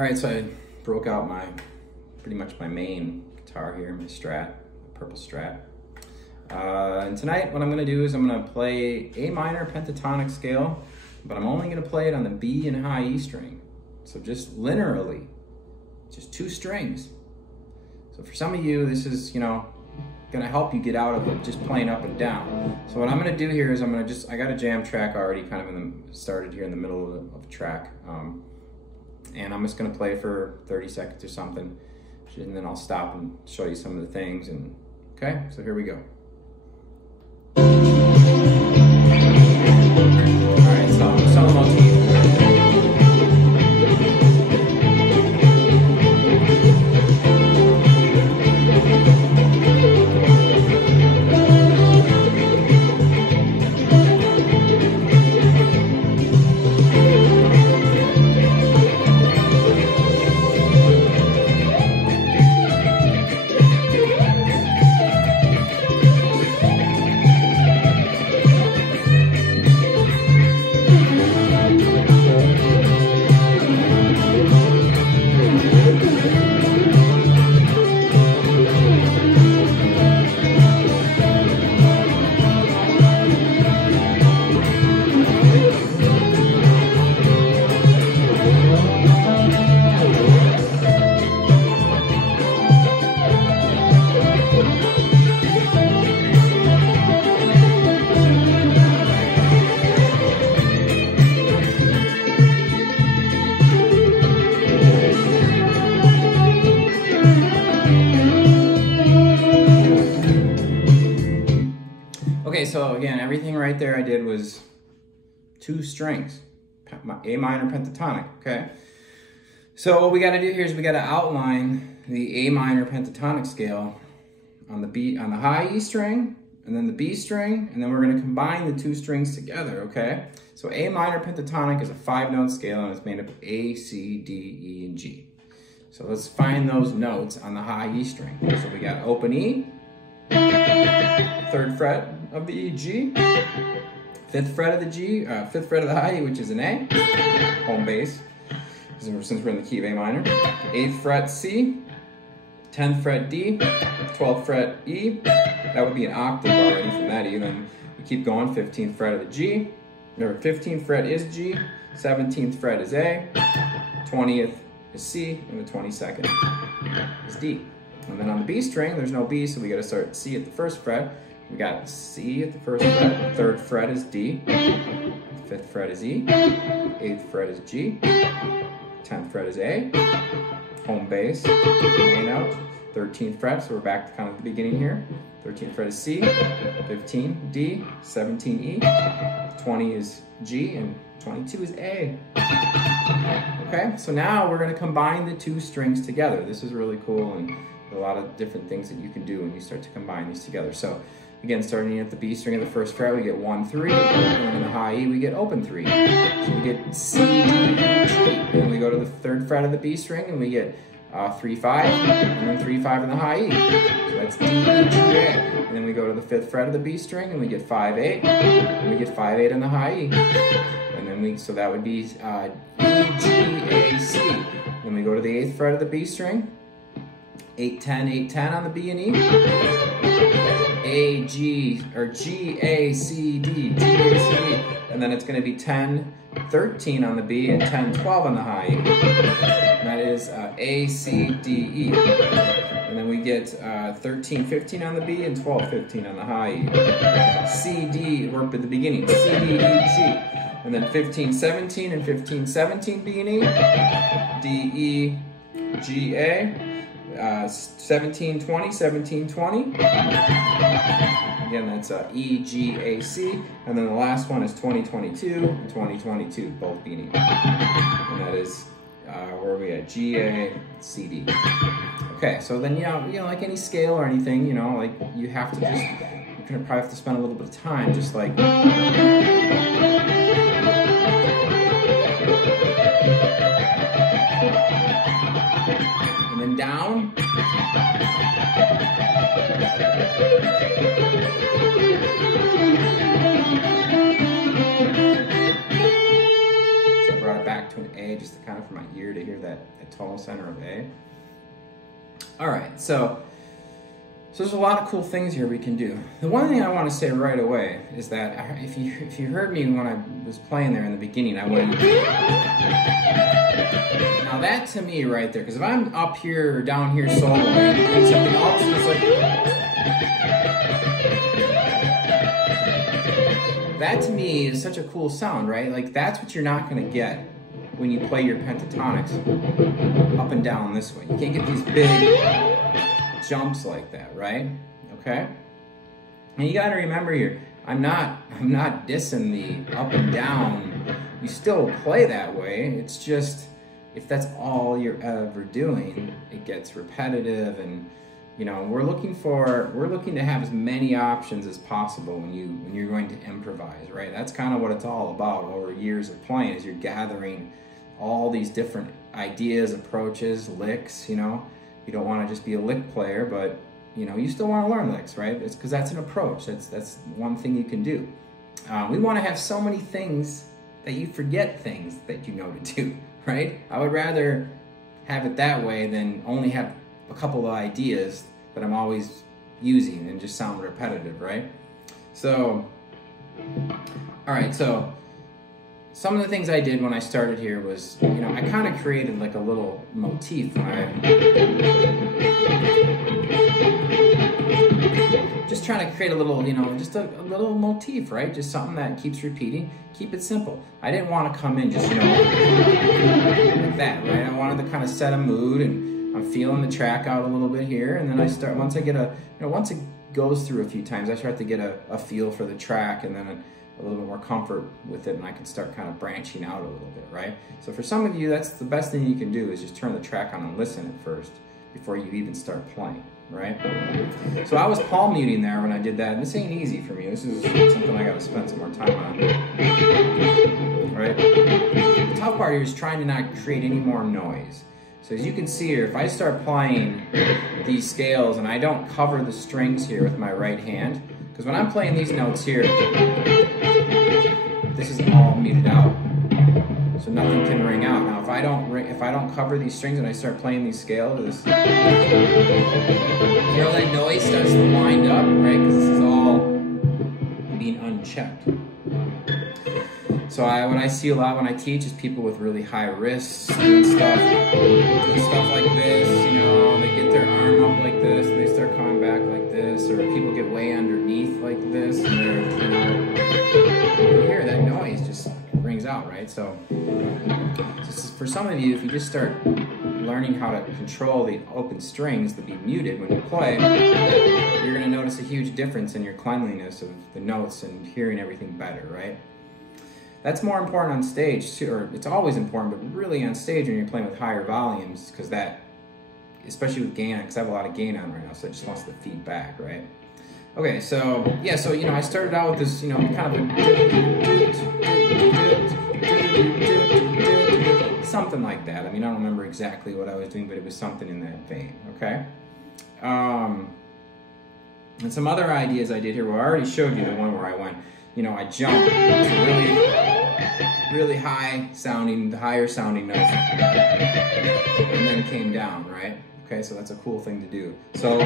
All right, so I broke out pretty much my main guitar here, my Strat, purple Strat. And tonight what I'm gonna do is I'm gonna play A minor pentatonic scale, but I'm only gonna play it on the B and high E string. So just linearly, just 2 strings. So for some of you, this is, gonna help you get out of it, just playing up and down. So what I'm gonna do here is I got a jam track already kind of started here in the middle of the track. And I'm just gonna play for 30 seconds or something. And then I'll stop and show you some of the things. And okay, so here we go. All right, so solo motif. Okay, so again, everything right there I did was 2 strings, A minor pentatonic, okay? So what we gotta do here is we gotta outline the A minor pentatonic scale on the high E string, and then the B string, and then we're gonna combine the 2 strings together, okay? So A minor pentatonic is a 5-note scale, and it's made up of A, C, D, E, and G. So let's find those notes on the high E string. So we got open E, 3rd fret of the E, G, 5th fret of the G, 5th fret of the high E, which is an A, home bass, since we're in the key of A minor, 8th fret C, 10th fret D, 12th fret E, that would be an octave already from that E, then we keep going, 15th fret of the G, or 15th fret is G, 17th fret is A, 20th is C, and the 22nd is D. And then on the B string, there's no B, so we gotta start C at the 1st fret. We got C at the 1st fret, 3rd fret is D, 5th fret is E, 8th fret is G, 10th fret is A, home bass, main out, 13th fret, so we're back to kind of the beginning here. 13th fret is C, 15 D, 17 E, 20 is G, and 22 is A. Okay, so now we're gonna combine the 2 strings together. This is really cool, and a lot of different things that you can do when you start to combine these together. So again, starting at the B string of the 1st fret, we get 1, 3, and in the high E, we get open 3. So we get C, D, E, G. And then we go to the 3rd fret of the B string, and we get 3, 5, and then 3, 5 in the high E. So that's D, E, G, A. And then we go to the 5th fret of the B string, and we get 5, 8, and we get 5, 8 in the high E. And then so that would be E, G, A, C. Then we go to the 8th fret of the B string, 8, 10, 8, 10 on the B and E, A, G, or G, A, C, D, G, A, C, D, and then it's going to be 10, 13 on the B and 10, 12 on the high E. And that is A, C, D, E. And then we get 13, 15 on the B and 12, 15 on the high E. C, D, we're at the beginning, C, D, E, G. And then 15, 17 and 15, 17 B and E, D, E, G, A. 17, 20, 17, 20. Again, that's E, G, A, C. And then the last one is 20, 22, and 20, 22, both B and E. And that is, where are we at? G, A, C, D. Okay, so then, like any scale or anything, like you have to just, you're gonna probably have to spend a little bit of time, just like, and then down. So I brought it back back to an A, just to kind of for my ear to hear that tonal center of A. All right, so there's a lot of cool things here we can do. The one thing I want to say right away is that if you heard me when I was playing there in the beginning, I went. Now that to me right there, because if I'm up here or down here soloing and something all of a sudden it's like. That to me is such a cool sound, right? Like that's what you're not going to get when you play your pentatonics up and down this way. You can't get these big jumps like that, right? Okay? And you got to remember here, I'm not dissing the up and down. You still play that way. It's just if that's all you're ever doing, it gets repetitive, and you know, we're looking to have as many options as possible when you're going to improvise, right? That's kind of what it's all about over years of playing, is you're gathering all these different ideas, approaches, licks, you know. You don't want to just be a lick player, but you know, you still want to learn licks, right? It's because that's an approach. That's one thing you can do. We want to have so many things that you forget things that you know to do, right? I would rather have it that way than only have a couple of ideas that I'm always using and just sound repetitive, right? So, all right, so some of the things I did when I started here was, you know, I kind of created like a little motif when just trying to create a little, you know, just a little motif, right? Just something that keeps repeating. Keep it simple. I didn't want to come in just, you know, like that, right? I wanted to kind of set a mood, and I'm feeling the track out a little bit here, and then I start, once I get once it goes through a few times, I start to get a feel for the track, and then a little bit more comfort with it, and I can start kind of branching out a little bit, right? So for some of you, that's the best thing you can do, is just turn the track on and listen at first before you even start playing, right? So I was palm muting there when I did that, and this ain't easy for me. This is something I got to spend some more time on, right? The tough part here is trying to not create any more noise. So as you can see here, if I start playing these scales and I don't cover the strings here with my right hand, because when I'm playing these notes here, this is all muted out, so nothing can ring out. Now if I don't cover these strings and I start playing these scales, you know, that noise starts to wind up, right? Because this is all being unchecked. So what I see a lot when I teach is people with really high wrists and stuff like this, you know, they get their arm up like this and they start coming back like this, or people get way underneath like this, and they're, you know, you hear that noise just rings out, right? So for some of you, if you just start learning how to control the open strings to be muted when you play, you're going to notice a huge difference in your cleanliness of the notes and hearing everything better, right? That's more important on stage too, or it's always important, but really on stage when you're playing with higher volumes, because that, especially with gain on, because I have a lot of gain on right now, so it just wants to feed back, right? Okay, so yeah, so you know, I started out with this, you know, kind of a something like that. I mean, I don't remember exactly what I was doing, but it was something in that vein, okay? And some other ideas I did here, well, I already showed you the one where I went, you know, I jumped to really high sounding, the higher sounding notes, and then came down, right? Okay, so that's a cool thing to do. So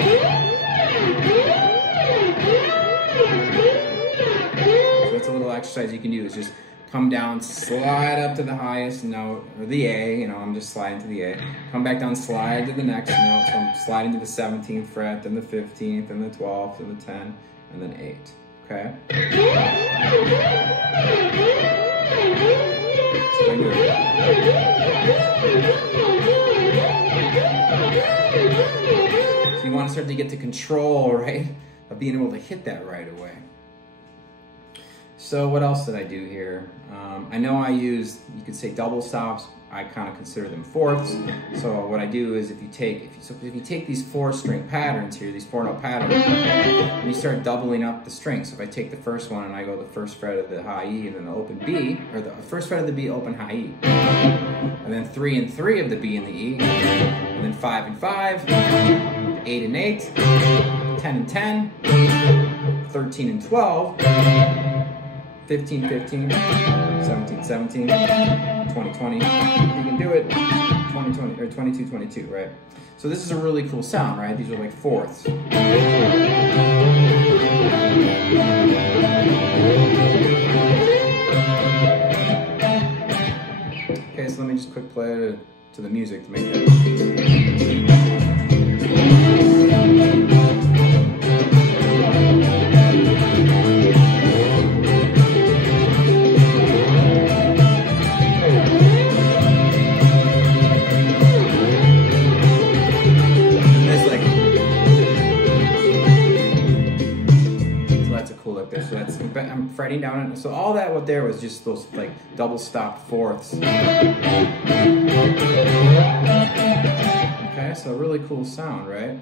that's a little exercise you can do, is just come down, slide up to the highest note, or the A, you know, I'm just sliding to the A. Come back down, slide to the next note, so I'm sliding to the 17th fret, then the 15th, and the 12th, and the 10, and then 8. Okay? So you want to start to get the control, right, of being able to hit that right away. So what else did I do here? I know I used, you could say double stops. I kind of consider them fourths. So what I do is if you take these 4-string patterns here, these 4-note patterns, and you start doubling up the strings. So if I take the first one and I go the first fret of the high E and then the open B, or the first fret of the B, open high E, and then 3 and 3 of the B and the E, and then 5 and 5, 8 and 8, 10 and 10, 13 and 12, 15, 15, 17, 17, 20, 20. You can do it 20, 20, or 22, 22, right? So this is a really cool sound, right? These are like fourths. Okay, so let me just quick play to the music to make it. So that's, I'm fretting down it. So all that what there was just those like double stopped fourths. Okay, so a really cool sound, right?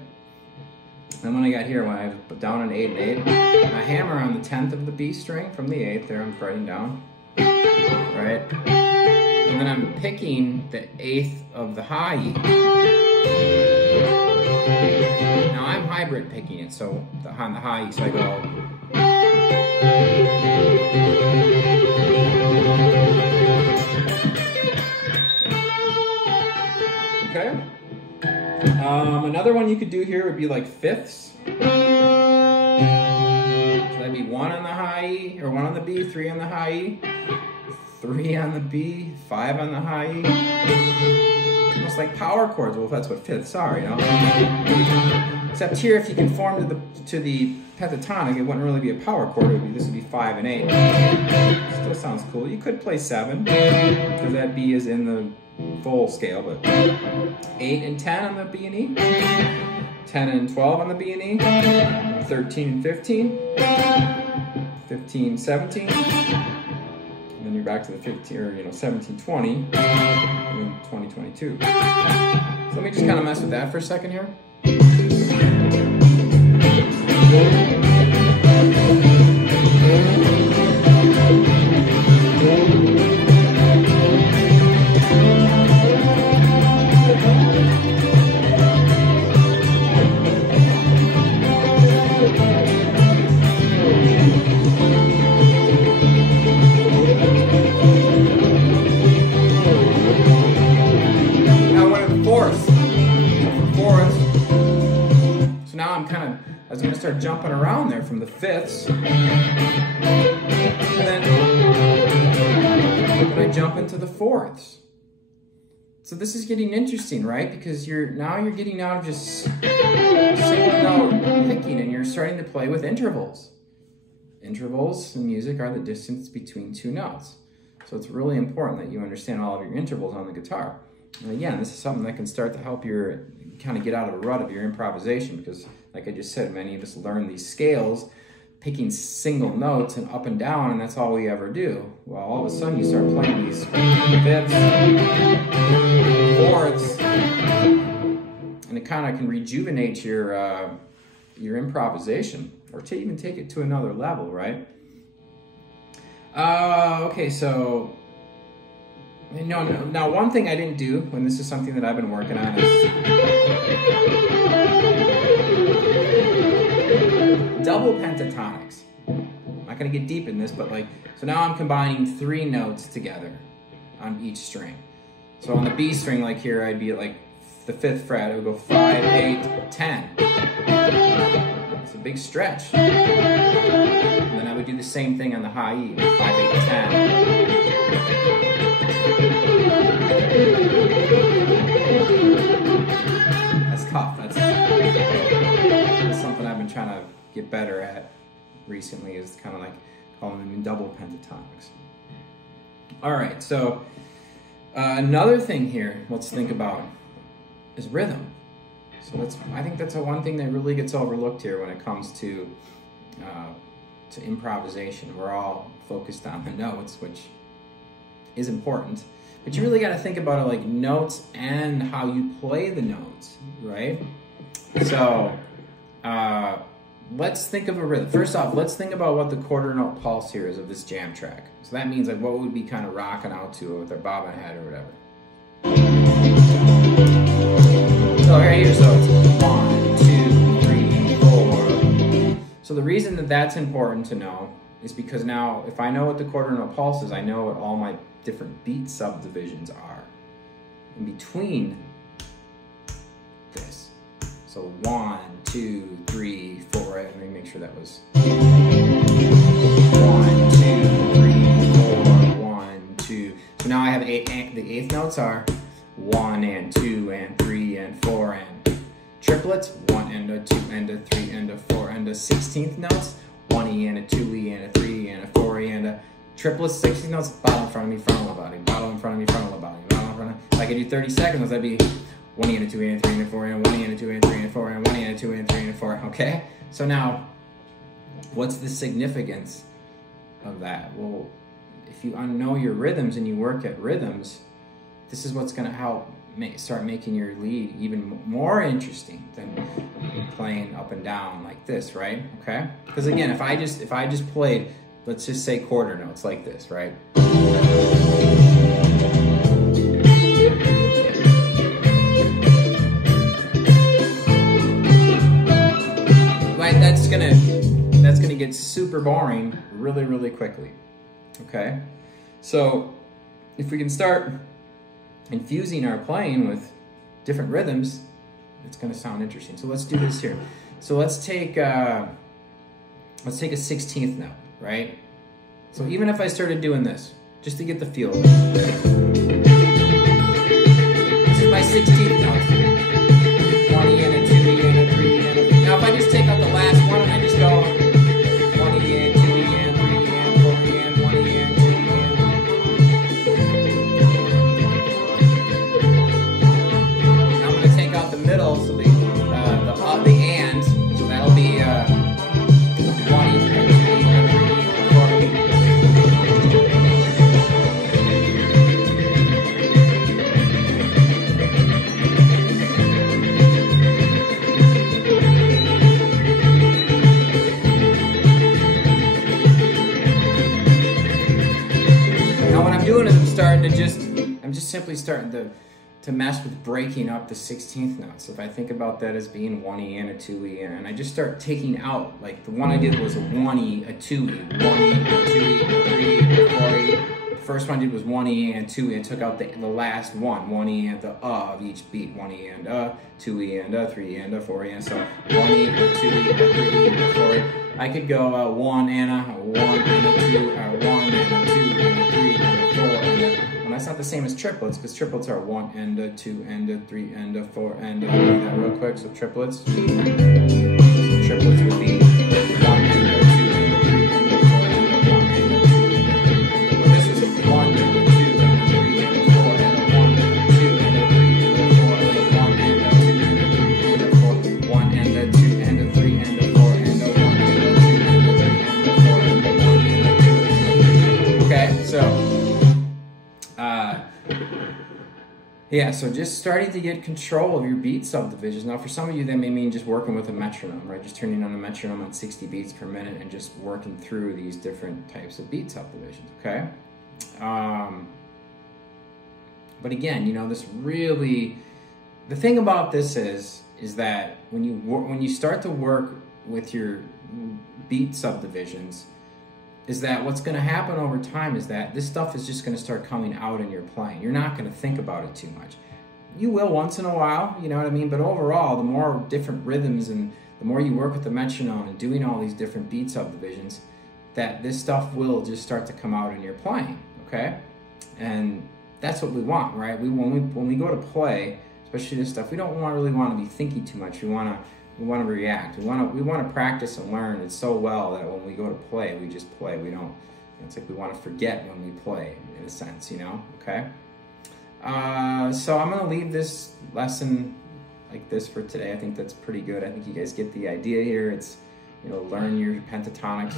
Then when I got here, when I put down an 8 and 8, I hammer on the 10th of the B string from the 8th there, I'm fretting down, right? And then I'm picking the 8th of the high E. Now I'm hybrid picking it, so on the high E, so I go. Okay. Another one you could do here would be like fifths. So that'd be 1 on the high E, or 1 on the B, 3 on the high E, 3 on the B, 5 on the high E. Almost like power chords. Well, that's what fifths are, you know. Except here, if you conform to the pentatonic, it wouldn't really be a power chord. This would be 5 and 8. Still sounds cool. You could play 7 because that B is in the full scale, but 8 and 10 on the B and E, 10 and 12 on the B and E, 13 and 15, 15, 17, and then you're back to the 15 or 17, 20, and then 20, 22. So let me just kind of mess with that for a second here. I was going to start jumping around there from the fifths, and then I jump into the fourths. So this is getting interesting, right? Because now you're getting out of just single note picking, and you're starting to play with intervals. Intervals in music are the distance between two notes. So it's really important that you understand all of your intervals on the guitar. And again, this is something that can start to help you kind of get out of a rut of your improvisation, because like I just said, many of us learn these scales picking single notes and up and down, and that's all we ever do. Well, all of a sudden you start playing these fifths, fourths, and it kind of can rejuvenate your improvisation, or to even take it to another level, right? Okay, so now one thing I didn't do, when this is something that I've been working on, is double pentatonics. I'm not going to get deep in this, but so now I'm combining 3 notes together on each string. So on the B string, like here, I'd be at like the 5th fret, it would go 5, 8, 10. It's a big stretch. And then I would do the same thing on the high E, 5, 8, 10. That's tough. That's something I've been trying to get better at recently, is kind of like calling them double pentatonics. All right, so another thing here, let's think about, is rhythm. So I think that's one thing that really gets overlooked here when it comes to improvisation. We're all focused on the notes, which is important, but you really got to think about it like notes and how you play the notes, right? So let's think of a rhythm. First off, let's think about what the quarter note pulse here is of this jam track. So that means like what would be kind of rocking out to with our bobbin head or whatever. So right here, so it's 1, 2, 3, 4. So the reason that that's important to know is because now if I know what the quarter note pulse is, I know what all my different beat subdivisions are in between this. So 1, 2, 3, 4. Let me make sure that was 1, 2, 3, 4, 1, 2. So now I have the eighth notes are 1 and 2 and 3 and 4 and triplets, 1 and a 2 and a 3 and a 4 and a 16th notes, 1 E and a 2 E and a 3 and a 4 E and a triplets, 16th notes, bottom in front of me, frontal body, bottom in front of me, frontal body, bottom in front of me. If I could do 30 seconds, that'd be 1 E and a 2 E and a 3 and a 4 and 1 E and a 2 and a 3 and a 4 and 1 E and a 2 and a 3 and a 4, okay? So now, what's the significance of that? Well, if you know your rhythms and you work at rhythms, this is what's going to help start making your lead even more interesting than playing up and down like this, right? Okay? Because again, if I just played, let's just say quarter notes like this, right? Like that's gonna get super boring really, really quickly. Okay? So if we can start infusing our playing with different rhythms, it's going to sound interesting. So let's do this here. So let's take a 16th note, right? So even if I started doing this, just to get the feel of it. This is my 16th note. 1 E and a 2 E and a 3 E and a... Now if I just take out the last one and I just go 1 E and 2 E and 3 E and 4 E and 1 E and 2 E and... middle, so the and, so that'll be 1 E, 2 E, 3 E, 4 E. Now what I'm doing is I'm just simply starting to mess with breaking up the 16th notes. So if I think about that as being 1 E and a 2 E, and I just start taking out, like the one I did was a 1 E, a 2 E, 1 E, a 2 E, a 3 E, a 4 E. The first one I did was 1 E and 2 E, and took out the last one E and the of each beat, 1 E and 2 E and 3 E and 4 E, and so 1 E, a 2 E, a 3 E, a 4 E. I could go 1 and a 1 and a 2, or 1 and a 2 and a 3 and a 4 and a... And that's not the same as triplets, because triplets are 1 and a 2 and a 3 and a 4 and a... Do that real quick, so triplets. So triplets would be 1 and a 2 and a 3 and a 4 and a 1 and a 2 and a... Well, this is 1 and a 2 and a 3 and a 4 and a 1 and a 2 and a 3 and a 4 and a 1 and a 2 and a 3 and a 4, 1 and a 2 and a 3 and a 4 and a 1 and a 2 and a 3 and a 4 and a 1 and a 2 and a 3. Okay, so... yeah, so just starting to get control of your beat subdivisions. Now, for some of you, that may mean just working with a metronome, right? Just turning on a metronome on 60 beats per minute and just working through these different types of beat subdivisions, okay? But again, you know, this really... The thing about this is that when you start to work with your beat subdivisions, is that what's going to happen over time is that this stuff is just going to start coming out in your playing. You're not going to think about it too much. You will once in a while, you know what I mean? But overall, the more different rhythms and the more you work with the metronome and doing all these different beat subdivisions, that this stuff will just start to come out in your playing, okay? And that's what we want, right? When we go to play, especially this stuff, we don't really want to be thinking too much. We want to react. We want to practice and learn it so well that when we go to play, we just play. We don't. It's like we want to forget when we play, in a sense, you know. Okay. So I'm gonna leave this lesson like this for today. I think that's pretty good. I think you guys get the idea here. It's, you know, learn your pentatonics,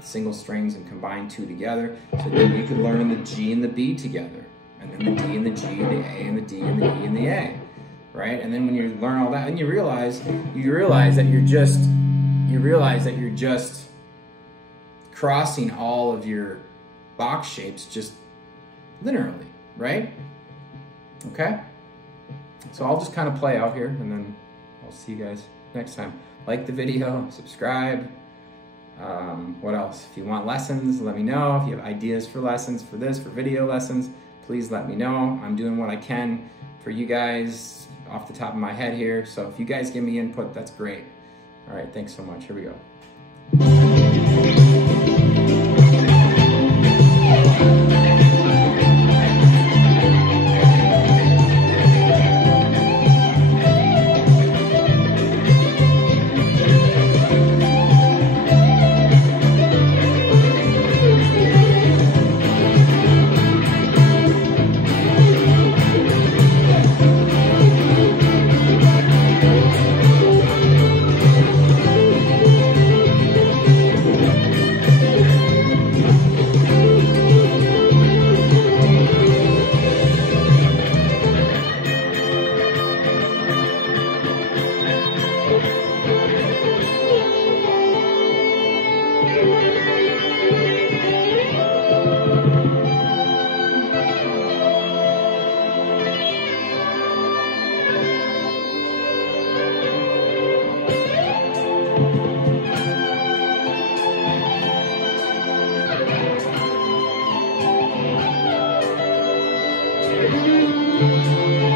single strings, and combine two together. So then you can learn the G and the B together, and then the D and the G, the A and the D and the E and the A. Right? And then when you learn all that, and you realize that you're just crossing all of your box shapes just linearly, right? Okay? So I'll just kind of play out here, and then I'll see you guys next time. Like the video, subscribe, What else? If you want lessons, let me know. If you have ideas for lessons for this, for video lessons, please let me know. I'm doing what I can for you guys off the top of my head here. So if you guys give me input, that's great. All right, thanks so much. Here we go.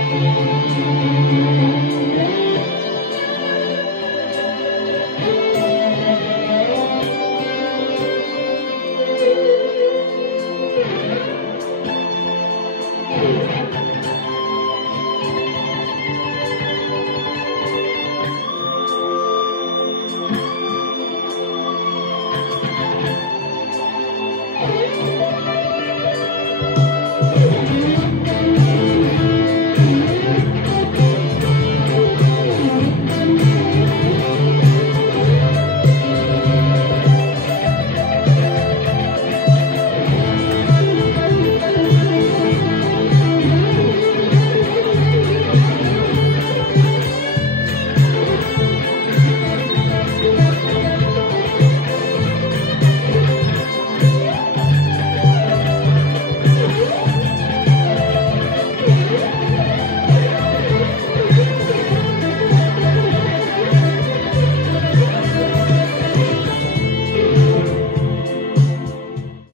Thank you.